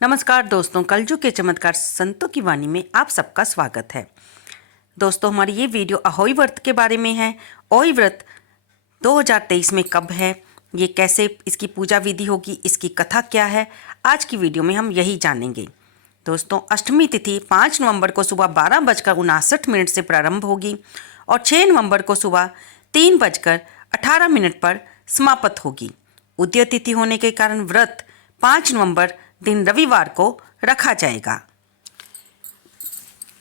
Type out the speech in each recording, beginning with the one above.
नमस्कार दोस्तों, कलजुग के चमत्कार संतों की वाणी में आप सबका स्वागत है। दोस्तों, हमारी ये वीडियो अहोई व्रत के बारे में है। अहोई व्रत 2023 में कब है, ये कैसे इसकी पूजा विधि होगी, इसकी कथा क्या है, आज की वीडियो में हम यही जानेंगे। दोस्तों, अष्टमी तिथि 5 नवंबर को सुबह 12:59 से प्रारंभ होगी और 6 नवंबर को सुबह 3:18 पर समाप्त होगी। उदय तिथि होने के कारण व्रत 5 नवंबर दिन रविवार को रखा जाएगा।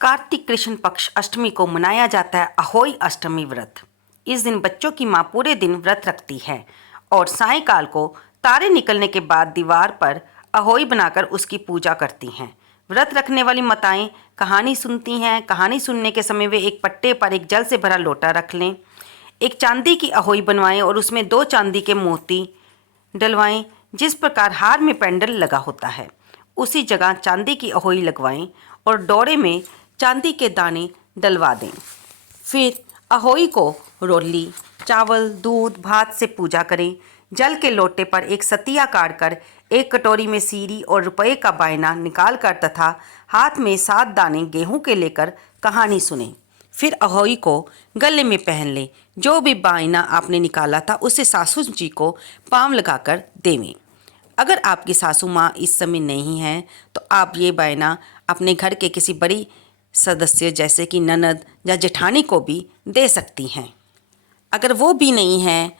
कार्तिक कृष्ण पक्ष अष्टमी को मनाया जाता है अहोई अष्टमी व्रत। इस दिन बच्चों की मां पूरे दिन व्रत रखती है और सायंकाल को तारे निकलने के बाद दीवार पर अहोई बनाकर उसकी पूजा करती हैं। व्रत रखने वाली माताएं कहानी सुनती हैं। कहानी सुनने के समय वे एक पट्टे पर एक जल से भरा लोटा रख लें, एक चांदी की अहोई बनवाएं और उसमें 2 चांदी के मोती डलवाएं। जिस प्रकार हार में पेंडल लगा होता है, उसी जगह चांदी की अहोई लगवाएं और डोरे में चांदी के दाने डलवा दें। फिर अहोई को रोली, चावल, दूध, भात से पूजा करें। जल के लोटे पर एक सतिया काट कर एक कटोरी में सीरी और रुपये का बायना निकाल कर तथा हाथ में 7 दाने गेहूं के लेकर कहानी सुने। फिर अहोई को गले में पहन लें। जो भी बायना आपने निकाला था उसे सासू जी को पाँव लगाकर देवें। अगर आपकी सासू माँ इस समय नहीं है तो आप ये बायना अपने घर के किसी बड़ी सदस्य जैसे कि ननद या जेठानी को भी दे सकती हैं। अगर वो भी नहीं है,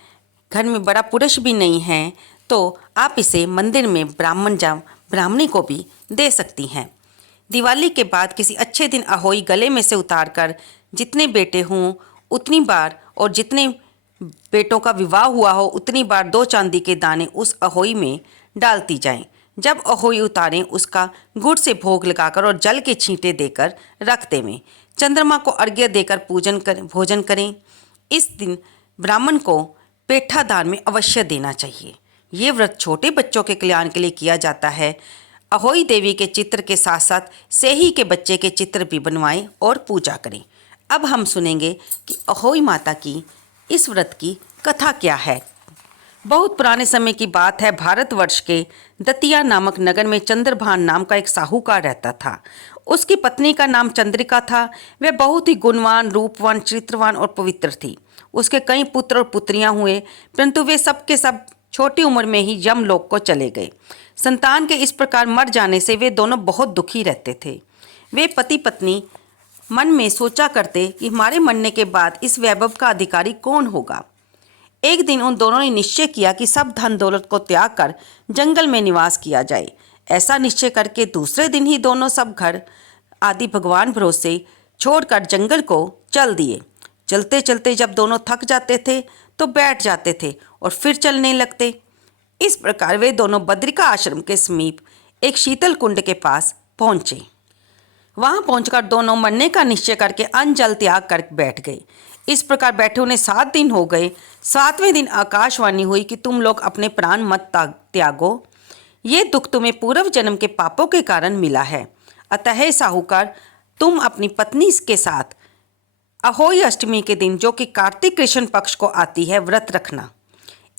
घर में बड़ा पुरुष भी नहीं है, तो आप इसे मंदिर में ब्राह्मण या ब्राह्मणी को भी दे सकती हैं। दिवाली के बाद किसी अच्छे दिन अहोई गले में से उतार कर जितने बेटे हों उतनी बार और जितने बेटों का विवाह हुआ हो उतनी बार 2 चांदी के दाने उस अहोई में डालती जाएं। जब अहोई उतारें उसका गुड़ से भोग लगाकर और जल के छींटे देकर रख देवें। चंद्रमा को अर्घ्य देकर भोजन करें। इस दिन ब्राह्मण को पेठा दान में अवश्य देना चाहिए। ये व्रत छोटे बच्चों के कल्याण के लिए किया जाता है। अहोई देवी के चित्र के साथ साथ सेही के बच्चे के चित्र भी बनवाएं और पूजा करें। अब हम सुनेंगे कि अहोई माता की इस व्रत की कथा क्या है। बहुत पुराने समय की बात है। भारतवर्ष के दतिया नामक नगर में चंद्रभान नाम का एक साहूकार रहता था। उसकी पत्नी का नाम चंद्रिका था। वह बहुत ही गुणवान, रूपवान, चरित्रवान और पवित्र थी। उसके कई पुत्र और पुत्रियां हुए, परंतु वे सब के सब छोटी उम्र में ही यमलोक को चले गए। संतान के इस प्रकार मर जाने से वे दोनों बहुत दुखी रहते थे। वे पति पत्नी मन में सोचा करते कि हमारे मरने के बाद इस वैभव का अधिकारी कौन होगा। एक दिन उन दोनों ने निश्चय किया कि सब धन दौलत को त्याग कर जंगल में निवास किया जाए। ऐसा निश्चय करके दूसरे दिन ही दोनों सब घर आदि भगवान भरोसे छोड़कर जंगल को चल दिए। चलते चलते जब दोनों थक जाते थे तो बैठ जाते थे और फिर चलने लगते। इस प्रकार वे दोनों बद्रिका आश्रम के समीप एक शीतल कुंड के पास पहुंचे। वहां पहुंचकर दोनों मरने का निश्चय करके अन्न जल त्याग कर बैठ गए। इस प्रकार बैठे उन्हें 7 दिन हो गए। 7वें दिन आकाशवाणी हुई कि तुम लोग अपने प्राण मत त्यागो, ये दुख तुम्हें पूर्व जन्म के पापों के कारण मिला है। अतः हे साहूकार, तुम अपनी पत्नी के साथ अहोई अष्टमी के दिन, जो कि कार्तिक कृष्ण पक्ष को आती है, व्रत रखना।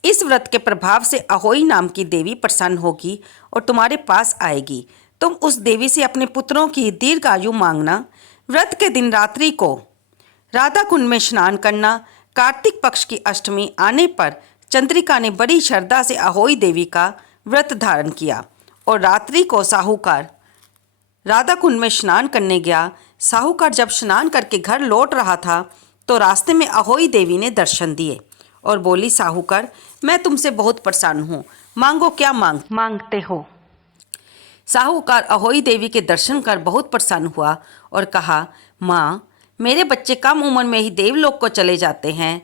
इस व्रत के प्रभाव से अहोई नाम की देवी प्रसन्न होगी और तुम्हारे पास आएगी। तुम उस देवी से अपने पुत्रों की दीर्घायु मांगना। व्रत के दिन रात्रि को राधा कुंड में स्नान करना। कार्तिक पक्ष की अष्टमी आने पर चंद्रिका ने बड़ी श्रद्धा से अहोई देवी का व्रत धारण किया और रात्रि को साहूकार राधा कुंड में स्नान करने गया। साहूकार जब स्नान करके घर लौट रहा था तो रास्ते में अहोई देवी ने दर्शन दिए और बोली, साहूकार, मैं तुमसे बहुत प्रसन्न हूँ, मांगो क्या मांगते हो। साहूकार अहोई देवी के दर्शन कर बहुत प्रसन्न हुआ और कहा, माँ, मेरे बच्चे कम उम्र में ही देवलोक को चले जाते हैं,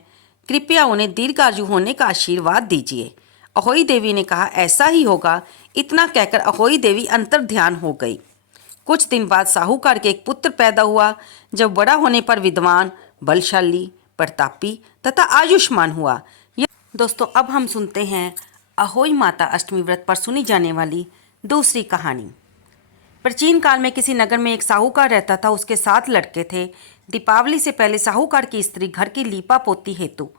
कृपया उन्हें दीर्घायु होने का आशीर्वाद दीजिए। अहोई देवी ने कहा, ऐसा ही होगा। इतना कहकर अहोई देवी अंतर ध्यान हो गई। कुछ दिन बाद साहूकार के एक पुत्र पैदा हुआ। जब बड़ा होने पर विद्वान, बलशाली, प्रतापी तथा आयुष्मान हुआ। दोस्तों, अब हम सुनते हैं अहोई माता अष्टमी व्रत पर सुनी जाने वाली दूसरी कहानी। प्राचीन काल में किसी नगर में एक साहूकार रहता था। उसके 7 लड़के थे। दीपावली से पहले साहूकार की स्त्री घर की लीपा पोती हेतु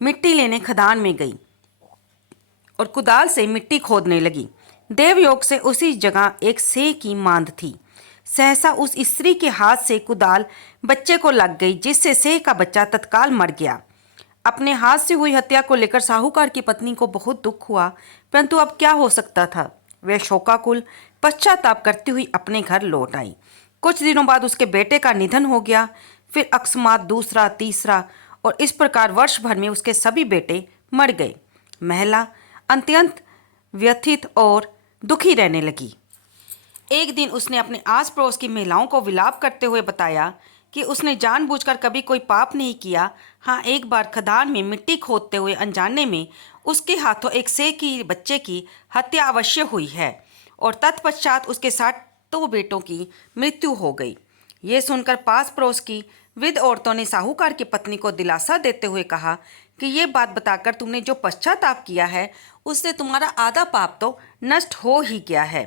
मिट्टी लेने खदान में गई और कुदाल से मिट्टी खोदने लगी। देवयोग से उसी जगह एक सेह की मांद थी। सहसा उस स्त्री के हाथ से कुदाल बच्चे को लग गई, जिससे सेह का बच्चा तत्काल मर गया। अपने हाथ से हुई हत्या को लेकर साहूकार की पत्नी को बहुत दुख हुआ, परंतु अब क्या हो सकता था। वह शोकाकुल पश्चाताप करती हुई अपने घर लौट आई। कुछ दिनों बाद उसके बेटे का निधन हो गया, फिर अकस्मात दूसरा, तीसरा, और इस प्रकार वर्ष भर में उसके सभी बेटे मर गए। महिला अत्यंत व्यथित और दुखी रहने लगी। एक दिन उसने अपने आस पड़ोस की महिलाओं को विलाप करते हुए बताया कि उसने जानबूझकर कभी कोई पाप नहीं किया। हाँ, एक बार खदान में मिट्टी खोदते हुए अनजाने में उसके हाथों एक सेह की बच्चे की हत्या अवश्य हुई है, और तत्पश्चात उसके 7 बेटों की मृत्यु हो गई। ये सुनकर पास पड़ोस की वृद्ध औरतों ने साहूकार की पत्नी को दिलासा देते हुए कहा कि ये बात बताकर तुमने जो पश्चाताप किया है, उससे तुम्हारा आधा पाप तो नष्ट हो ही गया है।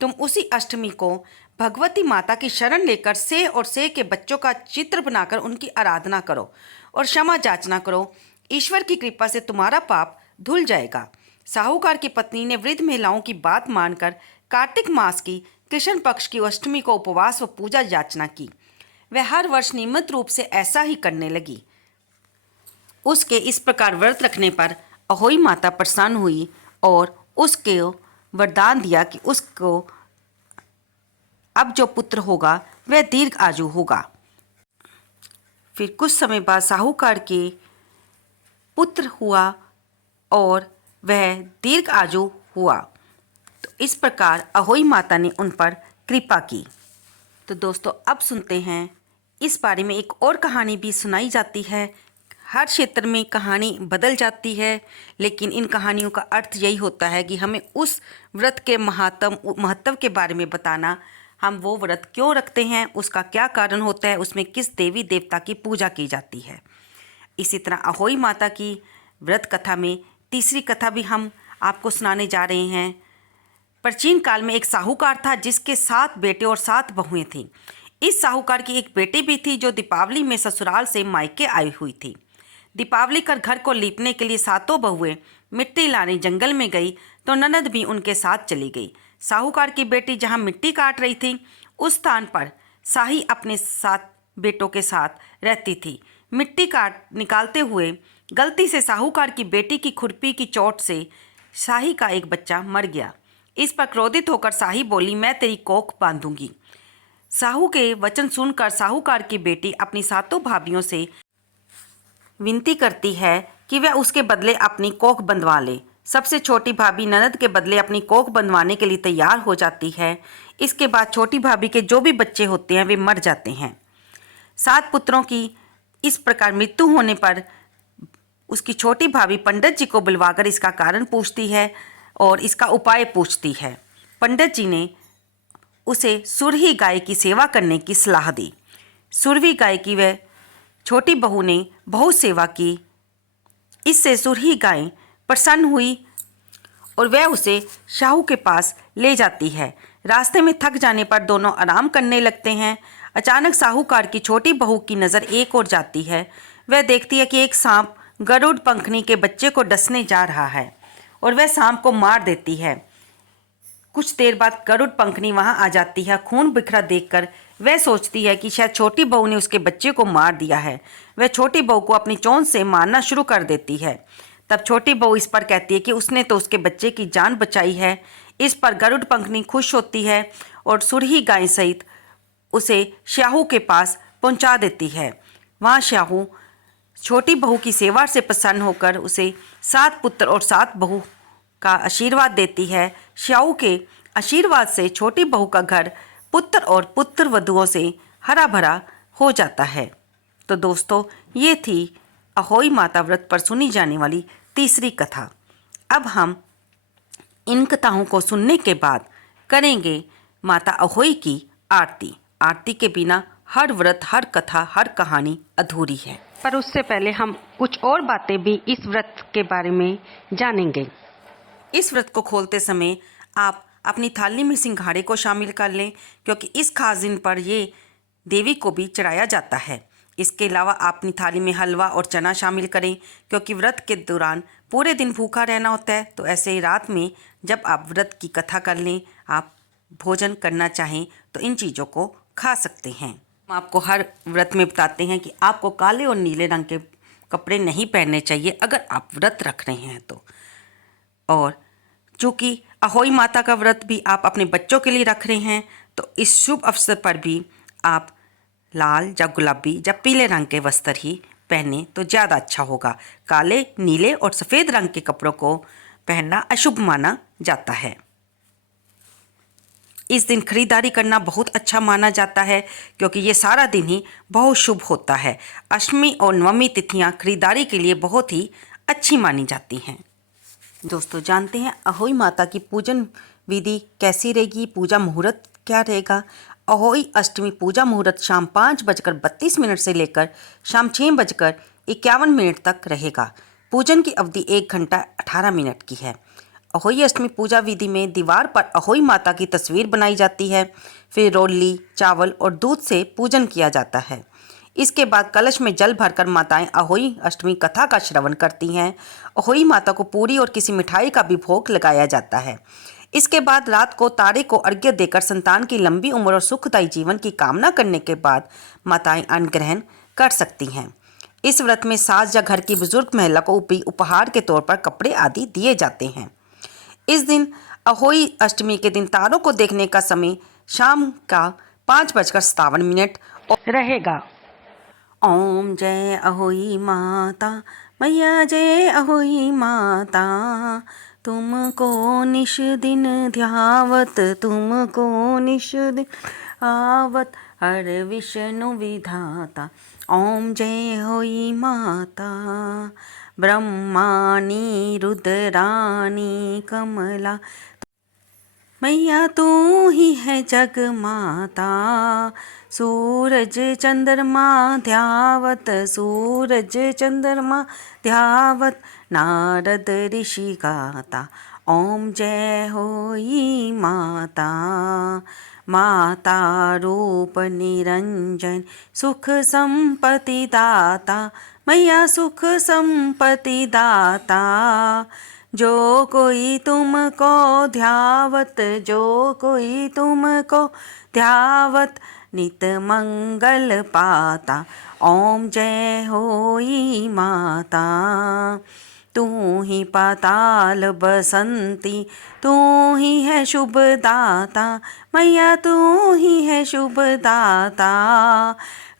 तुम उसी अष्टमी को भगवती माता की शरण लेकर सेह और सेह के बच्चों का चित्र बनाकर उनकी आराधना करो और क्षमा याचना करो। ईश्वर की कृपा से तुम्हारा पाप धुल जाएगा। साहूकार की पत्नी ने वृद्ध महिलाओं की बात मानकर कार्तिक मास की कृष्ण पक्ष की अष्टमी को उपवास व पूजा याचना की। वह हर वर्ष नियमित रूप से ऐसा ही करने लगी। उसके इस प्रकार व्रत रखने पर अहोई माता प्रसन्न हुई और उसके वरदान दिया कि उसको अब जो पुत्र होगा वह दीर्घ आयु होगा। फिर कुछ समय बाद साहूकार के पुत्र हुआ और वह दीर्घ आयु हुआ। तो इस प्रकार अहोई माता ने उन पर कृपा की। तो दोस्तों, अब सुनते हैं इस बारे में एक और कहानी भी सुनाई जाती है। हर क्षेत्र में कहानी बदल जाती है, लेकिन इन कहानियों का अर्थ यही होता है कि हमें उस व्रत के महत्व के बारे में बताना। हम वो व्रत क्यों रखते हैं, उसका क्या कारण होता है, उसमें किस देवी देवता की पूजा की जाती है। इसी तरह अहोई माता की व्रत कथा में तीसरी कथा भी हम आपको सुनाने जा रहे हैं। प्राचीन काल में एक साहूकार था जिसके 7 बेटे और 7 बहुएं थीं। इस साहूकार की एक बेटी भी थी जो दीपावली में ससुराल से मायके आई हुई थी। दीपावली कर घर को लीपने के लिए 7 बहुएं मिट्टी लाने जंगल में गई तो ननद भी उनके साथ चली गई। साहूकार की बेटी जहां मिट्टी काट रही थी, उस स्थान पर शाही अपने 7 बेटों के साथ रहती थी। मिट्टी काट निकालते हुए गलती से साहूकार की बेटी की खुरपी की चोट से शाही का एक बच्चा मर गया। इस पर क्रोधित होकर शाही बोली, मैं तेरी कोख बांधूंगी। साहू के वचन सुनकर साहूकार की बेटी अपनी 7 भाभियों से विनती करती है कि वह उसके बदले अपनी कोख बंधवा ले। सबसे छोटी भाभी ननद के बदले अपनी कोख बंधवाने के लिए तैयार हो जाती है। इसके बाद छोटी भाभी के जो भी बच्चे होते हैं वे मर जाते हैं। 7 पुत्रों की इस प्रकार मृत्यु होने पर उसकी छोटी भाभी पंडित जी को बुलवाकर इसका कारण पूछती है और इसका उपाय पूछती है। पंडित जी ने उसे सुरही गाय की सेवा करने की सलाह दी। सुरवी गाय की वह छोटी बहू ने बहुत सेवा की। इससे सुरही गाय प्रसन्न हुई और वह उसे शाहू के पास ले जाती है। रास्ते में थक जाने पर दोनों आराम करने लगते हैं। अचानक साहूकार की छोटी बहू की नज़र एक ओर जाती है। वह देखती है कि एक सांप गरुड़ पंखनी के बच्चे को डसने जा रहा है और वह सांप को मार देती है। कुछ देर बाद गरुड़ पंखनी वहां आ जाती है। खून बिखरा देखकर वह सोचती है कि शायद छोटी बहू ने उसके बच्चे को मार दिया है। वह छोटी बहू को अपनी चोंच से मारना शुरू कर देती है। तब छोटी बहू इस पर कहती है कि उसने तो उसके बच्चे की जान बचाई है। इस पर गरुड़ पंखनी खुश होती है और सुरही गाय सहित उसे शाहू के पास पहुंचा देती है। वहाँ शाहू छोटी बहू की सेवा से प्रसन्न होकर उसे 7 पुत्र और 7 बहू का आशीर्वाद देती है। शाहू के आशीर्वाद से छोटी बहू का घर पुत्र और पुत्र वधुओं से हरा भरा हो जाता है। तो दोस्तों, ये थी अहोई माता व्रत पर सुनी जाने वाली तीसरी कथा। अब हम इन कथाओं को सुनने के बाद करेंगे माता अहोई की आरती। आरती के बिना हर व्रत, हर कथा, हर कहानी अधूरी है। पर उससे पहले हम कुछ और बातें भी इस व्रत के बारे में जानेंगे। इस व्रत को खोलते समय आप अपनी थाली में सिंघाड़े को शामिल कर लें, क्योंकि इस खास दिन पर ये देवी को भी चढ़ाया जाता है। इसके अलावा आप अपनी थाली में हलवा और चना शामिल करें, क्योंकि व्रत के दौरान पूरे दिन भूखा रहना होता है। तो ऐसे ही रात में जब आप व्रत की कथा कर लें, आप भोजन करना चाहें तो इन चीज़ों को खा सकते हैं। हम आपको हर व्रत में बताते हैं कि आपको काले और नीले रंग के कपड़े नहीं पहनने चाहिए अगर आप व्रत रख रहे हैं तो। और चूँकि अहोई माता का व्रत भी आप अपने बच्चों के लिए रख रहे हैं, तो इस शुभ अवसर पर भी आप लाल या गुलाबी या पीले रंग के वस्त्र ही पहने तो ज़्यादा अच्छा होगा। काले, नीले और सफ़ेद रंग के कपड़ों को पहनना अशुभ माना जाता है। इस दिन खरीदारी करना बहुत अच्छा माना जाता है, क्योंकि ये सारा दिन ही बहुत शुभ होता है। अष्टमी और नवमी तिथियां खरीदारी के लिए बहुत ही अच्छी मानी जाती हैं। दोस्तों, जानते हैं अहोई माता की पूजन विधि कैसी रहेगी, पूजा मुहूर्त क्या रहेगा। अहोई अष्टमी पूजा मुहूर्त शाम 5:32 से लेकर शाम 6:51 तक रहेगा। पूजन की अवधि 1 घंटा 18 मिनट की है। अहोई अष्टमी पूजा विधि में दीवार पर अहोई माता की तस्वीर बनाई जाती है, फिर रोली, चावल और दूध से पूजन किया जाता है। इसके बाद कलश में जल भरकर माताएं अहोई अष्टमी कथा का श्रवण करती हैं। अहोई माता को पूरी और किसी मिठाई का भी भोग लगाया जाता है। इसके बाद रात को तारे को अर्घ्य देकर संतान की लंबी उम्र और सुखदायी जीवन की कामना करने के बाद माताएं अन्न ग्रहण कर सकती हैं। इस व्रत में सास या घर की बुजुर्ग महिला को उपहार के तौर पर कपड़े आदि दिए जाते हैं। इस दिन अहोई अष्टमी के दिन तारों को देखने का समय शाम का 5:57 रहेगा। ओम जय अहोई माता, मैया जय अहोई माता, तुमको निश दिन ध्यावत, तुमको निश दिन आवत, हर विष्णु विधाता। ओम जय अहोई माता, ब्रह्माणी रुद्राणी कमला, मैया तू ही है जग माता। सूरज चंद्रमा ध्यावत, सूरज चंद्रमा ध्यावत, नारद ऋषि गाता। ओम जय होई माता, माता रूप निरंजन, सुख संपत्ति दाता, मैया सुख संपत्ति दाता। जो कोई तुमको ध्यावत, जो कोई तुमको ध्यावत, नित मंगल पाता। ओम जय होई माता, तू ही पाताल बसंती, तू ही है शुभ दाता, मैया तू ही है शुभ दाता।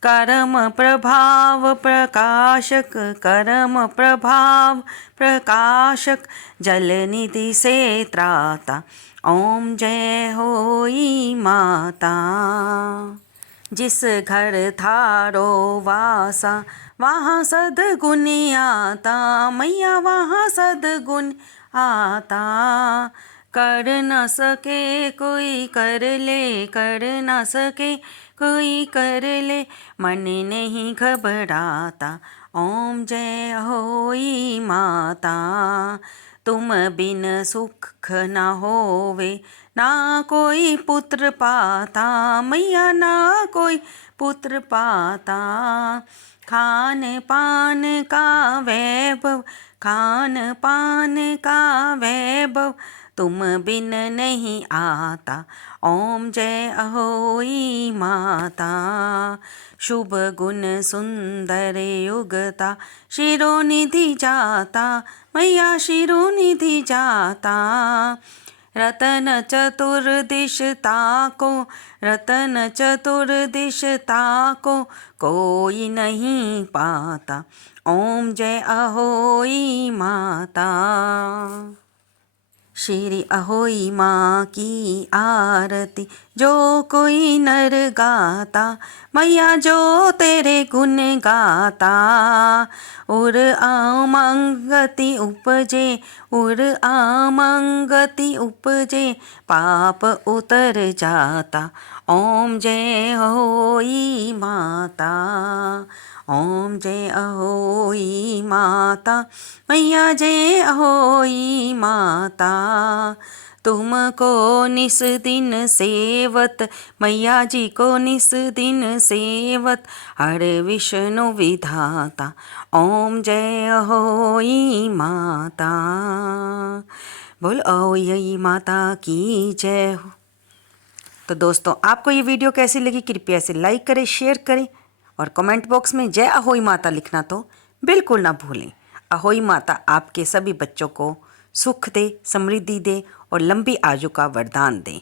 कर्म प्रभाव प्रकाशक, कर्म प्रभाव प्रकाशक, जल निधि से त्राता। ओम जय होई माता। जिस घर थारो वासा, वहाँ सद्गुण आता, मैया वहाँ सद्गुण आता। कर न सके कोई कर ले, कर न सके कोई कर ले, मन नहीं घबराता। ओम जय होई माता, तुम बिन सुख न होवे, ना कोई पुत्र पाता, मैया ना कोई पुत्र पाता। खान पान का वैभव, खान पान का वैभव, तुम बिन नहीं आता। ओम जय अहोई माता, शुभ गुण सुंदर युगता, शिरोनिधि जाता, मैया शिरोनिधि जाता। रतन चतुर्दिश ताको, रतन चतुर्दिश ताको, कोई नहीं पाता। ओम जय अहोई माता। श्री अहोई माँ की आरती जो कोई नर गाता, मैया जो तेरे गुण गाता। उर आमंगति उपजे, उर आमंगति उपजे, पाप उतर जाता। ओम जय होई माता, ओम जय अहोई माता, मैया जय अहोई माता। तुमको निस दिन सेवत, मैया जी को निस दिन सेवत, हरे विष्णु विधाता, ओम जय अहोई माता। बोल अहोई माता की जय हो। तो दोस्तों, आपको ये वीडियो कैसी लगी कृपया इसे लाइक करें, शेयर करें और कमेंट बॉक्स में जय अहोई माता लिखना तो बिल्कुल ना भूलें। अहोई माता आपके सभी बच्चों को सुख दे, समृद्धि दे और लंबी आयु का वरदान दे।